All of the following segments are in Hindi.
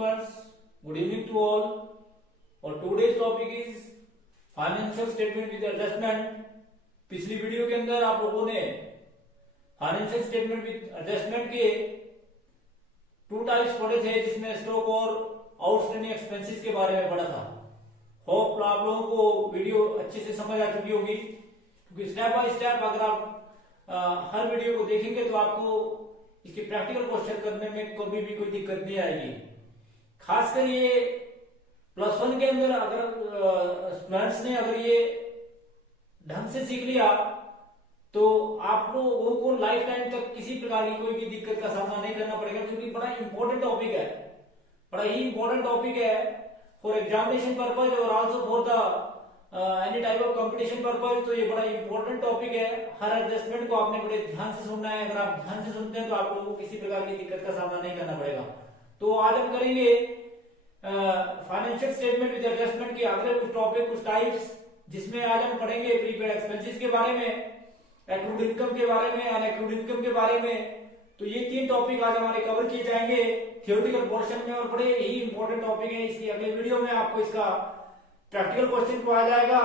students, good evening to all. और today's topic is financial statement with adjustment. पिछली वीडियो के अंदर आप लोगों ने फाइनेंशियल स्टेटमेंट विद एडजस्टमेंट के टू टाइप्स पढ़े थे, जिसमें स्टॉक और आउटस्टैंडिंग एक्सपेंसेस के बारे में पढ़ा था। होप आप लोगों को वीडियो अच्छे से समझ आ चुकी होगी, क्योंकि स्टेप बाय स्टेप अगर आप हर वीडियो को देखेंगे तो आपको इसके प्रैक्टिकल क्वेश्चन करने में कभी भी कोई दिक्कत नहीं आएगी। खासकर ये +1 के अंदर अगर स्टूडेंट्स ने अगर ये ढंग से सीख लिया तो आप लोगों को लाइफ टाइम तक किसी प्रकार की कोई भी दिक्कत का सामना नहीं करना पड़ेगा, क्योंकि बड़ा इंपॉर्टेंट टॉपिक है, बड़ा ही इंपॉर्टेंट टॉपिक है फॉर एग्जामिनेशन पर्पज और also for the any type of competition purpose. तो ये बड़ा इंपॉर्टेंट टॉपिक है। हर एडजस्टमेंट को आपने बड़े ध्यान से सुनना है। अगर आप ध्यान से सुनते हैं तो आप लोगों को किसी प्रकार की दिक्कत का सामना नहीं करना पड़ेगा। तो आज हम करेंगे फाइनेंशियल स्टेटमेंट विद एडजस्टमेंट के अगले कुछ टॉपिक, कुछ टाइप्स, जिसमें आज हम पढ़ेंगे प्रीपेड एक्सपेंसेस के बारे में, एक्रूड इनकम के बारे में, अनएक्रूड इनकम के बारे में। तो ये 3 टॉपिक आज हमारे कवर किए जाएंगे थियोरेटिकल पोर्शन में, और बड़े ही इंपॉर्टेंट टॉपिक है। इसकी अगले वीडियो में आपको इसका प्रैक्टिकल क्वेश्चन पढ़ाया जाएगा,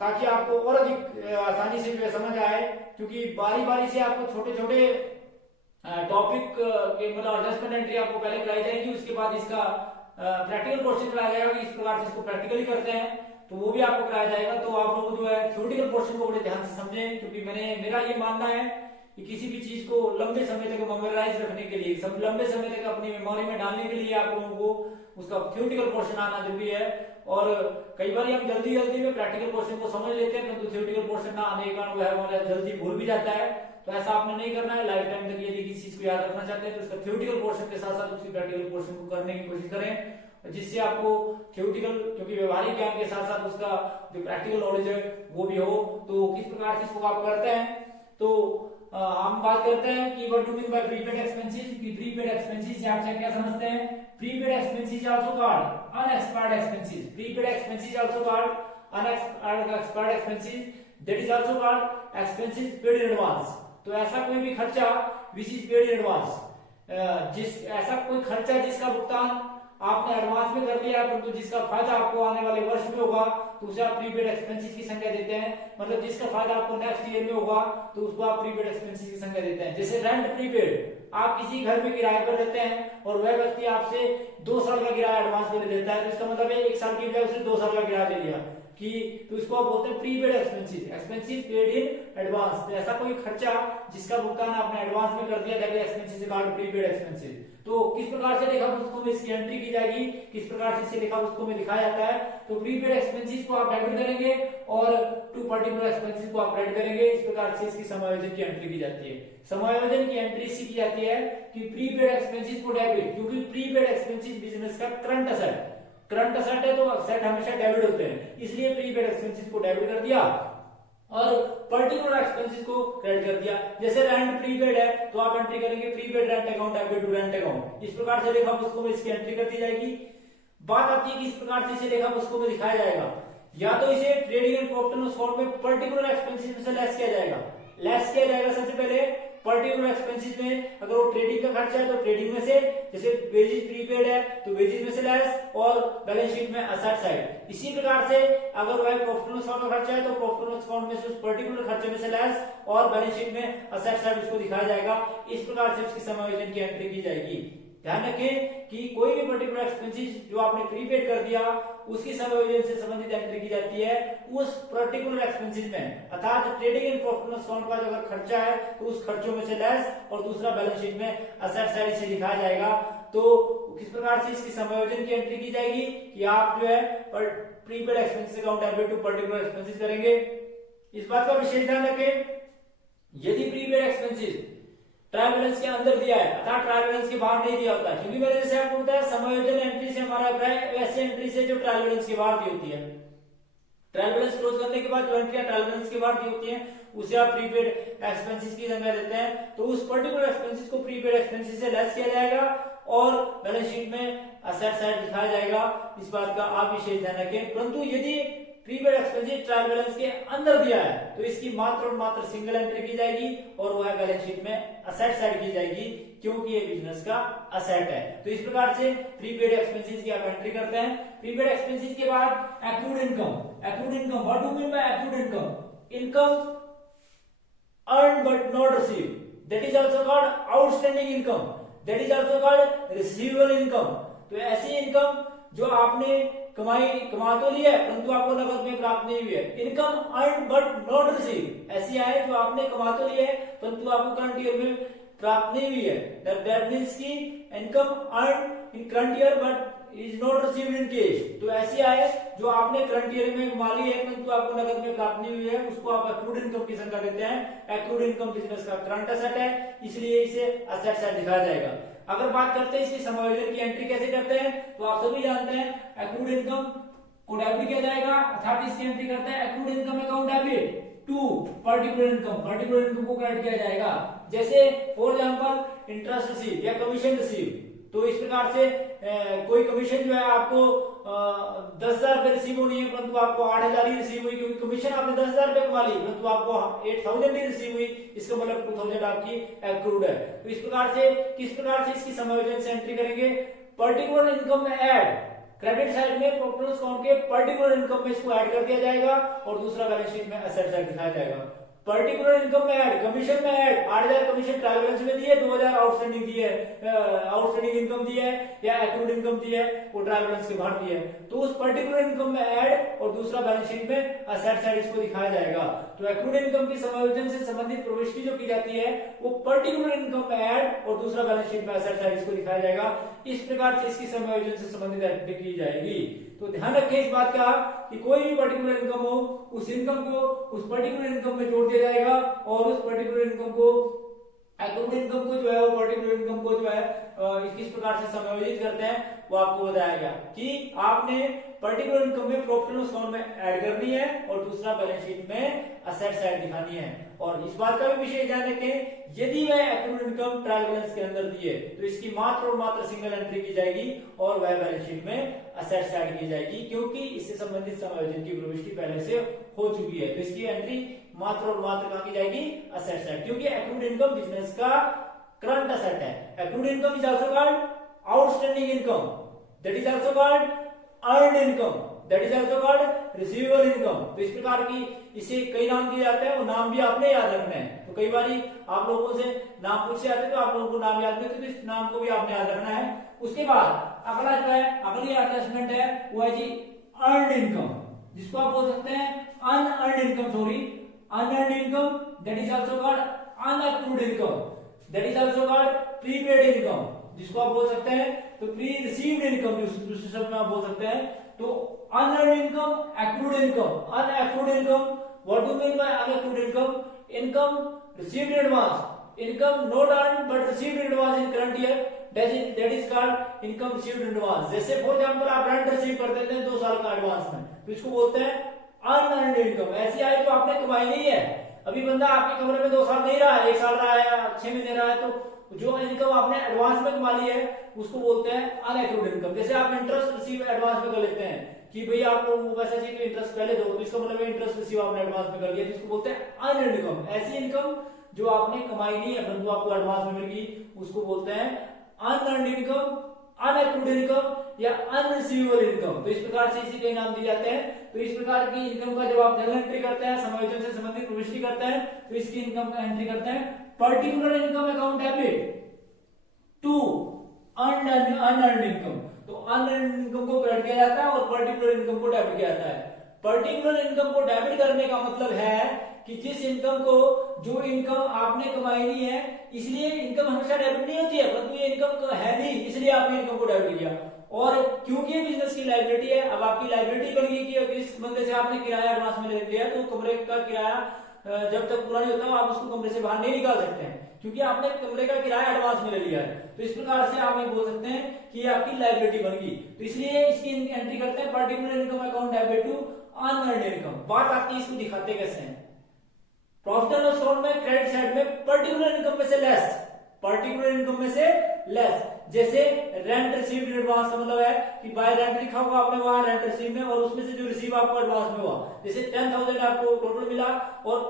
ताकि आपको और अधिक आसानी से जो समझ आए, क्योंकि बारी बारी से आपको छोटे छोटे टॉपिक के मतलब एडजस्टमेंट एंट्री आपको पहले कराई जाएगी, उसके बाद इसका प्रैक्टिकल क्वेश्चन कराया जाएगा कि इस प्रकार से इसको प्रैक्टिकली करते हैं, तो वो भी आपको कराया जाएगा। तो आप लोग जो है थ्योरेटिकल पोर्शन को बड़े ध्यान से समझें, क्योंकि मेरा ये मानना है कि किसी भी चीज को लंबे समय तक मेमोराइज रखने के लिए, सब लंबे समय तक अपनी मेमोरी में डालने के लिए आप लोगों को उसका थ्योरेटिकल पोर्शन आना जरूरी है। और कई बार हम जल्दी में प्रैक्टिकल पोर्शन को समझ लेते हैं, परंतु थ्योरेटिकल पोर्शन ना आने के कारण वो है जल्दी भूल भी जाता है। तो ऐसा आपने नहीं करना है। लाइफ टाइम तक यदि किसी चीज को याद रखना चाहते हैं तो उसका थ्योरेटिकल पोर्शन के साथ साथ उसकी प्रैक्टिकल पोर्शन को करने की कोशिश करें, जिससे आपको थ्योरेटिकल, क्योंकि व्यवहारिक ज्ञान के साथ साथ उसका जो प्रैक्टिकल नॉलेज है वो भी हो। तो किस प्रकार से इसको आप करते हैं, तो हम बात करते हैं कि what do mean bye prepaid expenses. कि प्रीपेड एक्सपेंसेस से आप क्या समझते हैं? Prepaid expenses also called unexpired expenses. Prepaid expenses also called unexpired expenses, that is also called expenses paid in advance. तो ऐसा कोई भी खर्चा which is paid in advance, ऐसा कोई खर्चा जिसका भुगतान आपने एडवांस में कर लिया, परंतु जिसका फायदा आपको आने वाले वर्ष में होगा, तो उसे आप प्रीपेड एक्सपेंसेस की संख्या देते हैं। मतलब जिसका फायदा आपको नेक्स्ट ईयर में होगा तो उसको आप प्रीपेड एक्सपेंसेस की संख्या देते हैं। जैसे रेंट प्रीपेड, आप किसी घर में किराए पर रहते हैं और वह व्यक्ति आपसे 2 साल का किराया एडवांस में ले लेता है, तो इसका मतलब है 1 साल की बजाय उसने 2 साल का किराया ले लिया, कि तो इसको आप बोलते हैं prepaid expenses, expenses paid in advance. तो ऐसा कोई खर्चा जिसका भुगतान आपने एडवांस में कर दिया, that is expenses is called prepaid expenses. तो किस प्रकार से लेखा पुस्तकों में इसकी एंट्री की जाएगी, किस प्रकार से इसे लेखा पुस्तकों में लिखा जाता है? तो प्रीपेड एक्सपेंसेस को आप डेबिट करेंगे और टू पर्टिकुलर एक्सपेंसेस को आप क्रेडिट करेंगे। इस प्रकार से इसकी समायोजन की एंट्री की जाती है। समायोजन की एंट्री इसी की जाती है कि प्रीपेड एक्सपेंसेस को डेबिट, क्योंकि प्रीपेड एक्सपेंसेस बिजनेस का करंट असेट है, तो असेट हमेशा डेबिट होते हैं, इसलिए प्रीपेड एक्सपेंसेस को डेबिट कर दिया और पर्टिकुलर एक्सपेंसेस को क्रेडिट कर दिया। जैसे रेंट प्रीपेड है तो आप एंट्री करेंगे prepaid rent account debit to rent account. इस प्रकार से लेखा पुस्तकों में इसकी एंट्री कर दी जाएगी। बात आती है कि इस प्रकार से इसे लेखा पुस्तकों में दिखाया जाएगा, या तो इसे trading and profit and loss में पर्टिकुलर एक्सपेंसेस में से लेस किया जाएगा। सबसे पहले पर्टिकुलर एक्सपेंसेस में अगर वो ट्रेडिंग का खर्चा है तो ट्रेडिंग में से, जैसे वेजेस प्रीपेड है तो वेजेस में से लेस, और बैलेंस शीट में असेट साइड। इसी प्रकार से अगर वह प्रॉफिट एंड लॉस अकाउंट का खर्चा है तो प्रॉफिट एंड लॉस अकाउंट में से उस पर्टिकुलर खर्चे में से लेस, और बैलेंस शीट में असेट साइड उसको दिखाया जाएगा। इस प्रकार से उसकी समायोजन की एंट्री की जाएगी। ध्यान रखें कि कोई भी पर्टिकुलर एक्सपेंसेस जो आपने प्रीपेड कर दिया उसकी समायोजन से संबंधित एंट्री की जाती है उस पर्टिकुलर एक्सपेंसेस में, अर्थात trading and profit and account का जो अगर खर्चा है तो उस खर्चों में से लेस, और दूसरा बैलेंस शीट में असेट साइड से दिखाया जाएगा। तो किस प्रकार से इसकी समायोजन की एंट्री की जाएगी कि आप जो है prepaid expenses account debit to particular expenses करेंगे। इस बात का विशेष ध्यान रखें, यदि प्रीपेड एक्सपेंसेस ट्रायल बैलेंस के अंदर दिया है, अर्थात ट्रायल बैलेंस के बाहर नहीं दिया होता, क्योंकि मैंने जैसे आपको बताया समायोजन एंट्री से हमारा अभिप्राय वैसे एंट्री से जो ट्रायल बैलेंस के बाहर दी होती है। ट्रायल बैलेंस क्लोज करने के बाद जो एंट्रियां ट्रायल बैलेंस के बाहर दी होती हैं उसे आप प्रीपेड एक्सपेंसेस की संज्ञा देते हैं। तो उस पर्टिकुलर एक्सपेंसेस को प्रीपेड एक्सपेंसेस से लेस किया जाएगा और बैलेंस शीट में असेट साइड दिखाया जाएगा। इस बात का आप विशेष ध्यान रखें। परंतु यदि प्रीपेड एक्सपेंसेस ट्रायल बैलेंस के अंदर दिया है तो इसकी मात्र और मात्र सिंगल एंट्री की जाएगी और वह बैलेंस शीट में असेट साइड की जाएगी, क्योंकि ये बिजनेस का असेट है। तो इस प्रकार से प्रीपेड एक्सपेंसेस की आप एंट्री करते हैं। प्रीपेड एक्सपेंसेस के बाद accrued income. Accrued income, what do mean bye accrued income? Income earned but not received, that is also called outstanding income, that is also called receivable income। तो ऐसी इनकम जो आपने कमा तो लिया है परंतु आपको नकद में प्राप्त नहीं हुई है। Income earned but not received, ऐसी आय जो आपने कमा तो लिया है परंतु आपको करंट ईयर में प्राप्त नहीं हुई है। दैट मींस की income earned in current year but is not received in cash। तो ऐसी आय जो आपने करंट ईयर में कमा ली है परंतु आपको नकद में प्राप्त नहीं हुई है, उसको आप एक्रूड इनकम की संख्या देते हैं। एक्रूड इनकम बिजनेस का करंट एसेट है, इसलिए इसे असेट साइड दिखाया जाएगा। अगर बात करते हैं इसकी समायोजन की एंट्री कैसे करते हैं, तो आप सभी जानते हैं एक्रूड इनकम को डेबिट किया जाएगा, अर्थात इसकी एंट्री करते हैं accrued income account debit to particular income. Particular income को क्रेडिट किया जाएगा, जैसे फॉर एग्जांपल इंटरेस्ट रिसीव या कमीशन रिसीव। तो इस प्रकार से कोई कमीशन जो है आपको 10,000 रुपए रिसीव होनी है परंतु आपको 8,000 ही रिसीव हुई, क्योंकि कमीशन आपने 10,000 रुपए कमा ली परंतु आपको 8,000 ही रिसीव हुई, इसका मतलब 2,000 आपकी एक्रूड है। तो इस प्रकार से किस प्रकार से इसकी समायोजन से एंट्री करेंगे? पर्टिकुलर इनकम में ऐड, क्रेडिट साइड में प्रॉफिट अकाउंट के पर्टिकुलर इनकम में इसको ऐड कर दिया जाएगा और दूसरा बैलेंस शीट में असेट साइड दिखाया जाएगा। पर्टिकुलर इनकम में ऐड, कमीशन में ऐड, 8,000 कमीशन ट्रायल बैलेंस में दिए, 2,000 आउटस्टैंडिंग दी है, आउटस्टैंडिंग इनकम दी है या एक्रूड इनकम दी है, वो ट्रायल बैलेंस के बाहर दी है। तो उस पर्टिकुलर इनकम में ऐड और दूसरा बैलेंस शीट में असेट साइड इसको दिखाया जाएगा। तो एक्रूड इनकम की समायोजन से संबंधित प्रविष्टि जो की जाती है वो पर्टिकुलर इनकम में ऐड और दूसरा बैलेंस शीट में असेट साइड इसको दिखाया जाएगा। इस प्रकार से इसकी समायोजन से संबंधित एंट्री की जाएगी। तो ध्यान रखें इस बात का कि कोई भी पर्टिकुलर इनकम हो, उस इनकम को उस पर्टिकुलर इनकम में जोड़ दिया जाएगा और उस पर्टिकुलर इनकम को एक्रूड इनकम को जो है वो पर्टिकुलर इनकम को जो है किस प्रकार से समायोजित करते हैं वो आपको बताया गया कि आपने पर्टिकुलर इनकम में प्रॉफिट एंड लॉस अकाउंट में ऐड करनी है और दूसरा बैलेंस शीट में असेट साइड दिखानी है। और इस बात का भी विशेष ध्यान रखें, यदि वह एक्रूड इनकम ट्रायल बैलेंस के अंदर दी है तो इसकी मात्र और मात्र सिंगल एंट्री की जाएगी और वह बैलेंस शीट में असेट साइड की जाएगी, क्योंकि इससे संबंधित समायोजन की प्रविष्टि पहले से हो चुकी है। तो इसकी एंट्री मात्र और मात्र कहां की जाएगी? असेट साइड, क्योंकि एक्रूड इनकम बिजनेस का करंट असेट है। Accrued income is also called outstanding income, that is also called earned income, that is also called receivable income. तो इस प्रकार की इसे कई नाम दिए जाते हैं, वो नाम भी आपने याद रखना है। तो कई बार आप लोगों से नाम पूछे जाते हैं तो आप लोगों को नाम याद नहीं होते, तो इस नाम को भी आपने याद रखना है। उसके बाद अगला जो है, अगली अटैचमेंट है वो है जी अर्न्ड इनकम, जिसको आप बोल सकते हैं unearned income, sorry unearned income, that is also called unaccrued income, that is also called prepaid income, जिसको आप बोल सकते हैं तो प्री रिसीव्ड इनकम, दूसरे शब्द में आप बोल सकते हैं। तो unearned income, accrued income, unaccrued income, what do mean by unaccrued income? Income received in advance, income not earned but received in advance in current year, that is called income received in advance. जैसे फॉर एग्जांपल आप रेंट रिसीव कर देते हैं 2 साल का एडवांस में, तो इसको बोलते हैं अनअर्न्ड इनकम। ऐसी आय जो आपने कमाई नहीं है, अभी बंदा आपके कमरे में 2 साल नहीं रहा है, 1 साल रहा है या 6 महीने रहा है, तो जो इनकम आपने एडवांस में कमा ली है उसको बोलते हैं अनएक्रूड इनकम। जैसे आप इंटरेस्ट रिसीव एडवांस में कर लेते हैं कि भाई आप लोगों को पैसा चाहिए तो इंटरेस्ट पहले दो, तो इसका मतलब इंटरेस्ट रिसीव आपने एडवांस में कर लिया, जिसको बोलते हैं अनअर्न्ड इनकम। ऐसी इनकम जो आपने कमाई नहीं है परंतु आपको एडवांस में मिल गई, उसको बोलते हैं अनअर्न्ड इनकम, अनएक्रूड इनकम या अनरिसीवेबल इनकम। तो इस प्रकार से इसी के नाम दिए जाते हैं। तो इस प्रकार की इनकम का जब आप जनरल एंट्री करते हैं, समायोजन से संबंधित प्रविष्टि करते हैं, तो इसकी इनकम का एंट्री करते हैं particular income account debit to unearned income. तो अनअर्न्ड इनकम को क्रेडिट किया जाता है और पर्टिकुलर इनकम को डेबिट किया जाता है। पर्टिकुलर इनकम को डेबिट करने का मतलब है कि जिस इनकम को, जो इनकम आपने कमाई नहीं है, इसलिए इनकम हमेशा डेबिट नहीं होती है, परंतु ये इनकम है नहीं इसलिए आपने इनकम को डेबिट किया। और क्योंकि ये बिजनेस की लायबिलिटी है, अब आपकी लायबिलिटी बन गई कि अगर इस बंदे से आपने किराया एडवांस में ले लिया तो कमरे का किराया जब तक पूरा नहीं होता आप उसको कमरे से बाहर नहीं निकाल सकते हैं, क्योंकि आपने कमरे का किराया एडवांस में ले लिया है। तो इस प्रकार से आप ये बोल सकते हैं कि ये आपकी लायबिलिटी बन गई। तो इसलिए इसकी एंट्री करते हैं particular income account debit to unearned income. बात आती है इसको दिखाते कैसे हैं। प्रॉफिट एंड लॉस अकाउंट में क्रेडिट साइड में पर्टिकुलर इनकम में से लेस, पर्टिकुलर इनकम में से लेस, जैसे रेंट रिसीव्ड इन एडवांस का मतलब है कि बाय रेंट लिखा होगा आपने वहां रेंट रिसीव में, और उसमें से जो रिसीव आपको एडवांस में हुआ, जैसे 10,000 आपको टोटल मिला और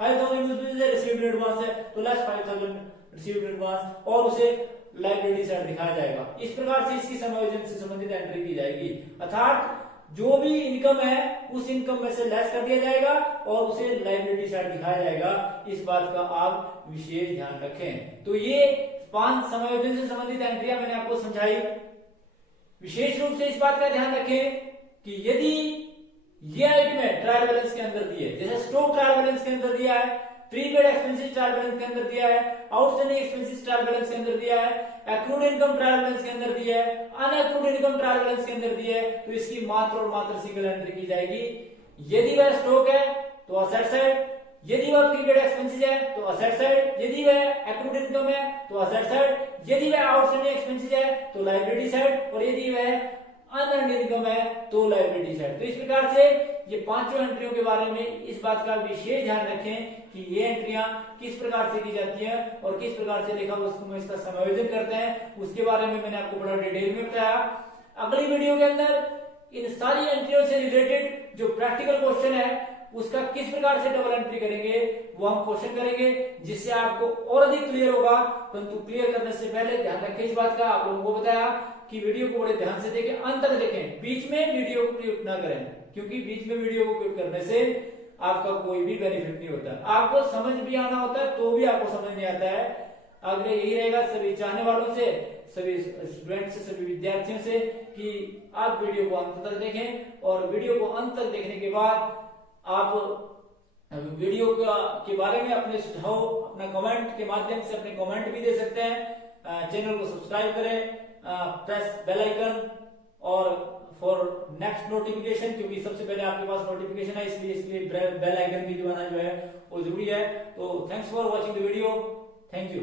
5,000 उसमें से रिसीव्ड इन एडवांस है तो लेस 5,000 रिसीव्ड इन एडवांस, और उसे लायबिलिटी साइड दिखाया जाएगा। इस प्रकार से इसकी समायोजन से संबंधित एंट्री की जाएगी, अर्थात जो भी इनकम है उस इनकम में से लेस कर दिया जाएगा और उसे लायबिलिटी साइड दिखाया जाएगा। इस बात का आप विशेष ध्यान रखें। तो ये 5 समायोजन से संबंधित एंट्रियां मैंने आपको समझाई। विशेष रूप से इस बात का ध्यान रखें कि यदि ये आइटम है ट्रायल बैलेंस के अंदर दिए, जैसे स्टॉक ट्रायल बैलेंस के अंदर दिया है, प्रीपेड एक्सपेंसेस ट्रायल बैलेंस के अंदर दिया है, आउटस्टैंडिंग एक्सपेंसेस ट्रायल बैलेंस के अंदर दिया है, एक्रूड इनकम ट्रायल बैलेंस के अंदर दिया है, अनएक्रूड इनकम ट्रायल बैलेंस के अंदर दिया है, तो इसकी मात्र और मात्र सिंगल एंट्री की जाएगी। यदि वह स्टॉक है तो असेट साइड, यदि वह प्रीपेड एक्सपेंसेस है तो असेट साइड, यदि वह एक्रूड इनकम है तो असेट साइड, यदि वह आउटस्टैंडिंग एक्सपेंसेस है तो लायबिलिटी साइड, और यदि वह अनअर्न्ड इनकम है तो लायबिलिटी साइड। तो इस प्रकार से ये 5 एंट्रियों के बारे में इस बात का विशेष ध्यान रखें कि ये एंट्रियां किस प्रकार से की जाती हैं और किस प्रकार से लेखा पुस्तकों में इसका समायोजन करते हैं, उसके बारे में मैंने आपको बड़ा डिटेल में बताया। अगली वीडियो के अंदर इन सारी एंट्रियों से रिलेटेड जो प्रैक्टिकल क्वेश्चन है उसका किस प्रकार से डबल एंट्री करेंगे वो हम क्वेश्चन करेंगे, जिससे आपको और अधिक क्लियर होगा। परंतु क्लियर करने से पहले ध्यान रखें इस बात का, आप लोगों को बताया कि वीडियो को बड़े ध्यान से देखें, अंत तक देखें, बीच में वीडियो को क्लिक ना करें, क्योंकि बीच में वीडियो को क्लिक करने से आपका कोई भी बेनिफिट नहीं होता। आपको समझ भी आना होता है तो भी आपको समझ नहीं आता है। आगे यही रहेगा सभी चाहने वालों से, सभी स्टूडेंट से, सभी विद्यार्थियों से कि आप वीडियो को अंत तक देखें, और वीडियो को अंत तक देखने के बाद आप वीडियो के बारे में अपने सुझाव अपना कमेंट के माध्यम से अपने कमेंट भी दे सकते हैं। चैनल को सब्सक्राइब करें, प्रेस बेल आइकन और फॉर नेक्स्ट नोटिफिकेशन, क्योंकि सबसे पहले आपके पास नोटिफिकेशन है, इसलिए बेल आइकन भी दबाना जो है वो जरूरी है। तो thanks for watching the video, thank you.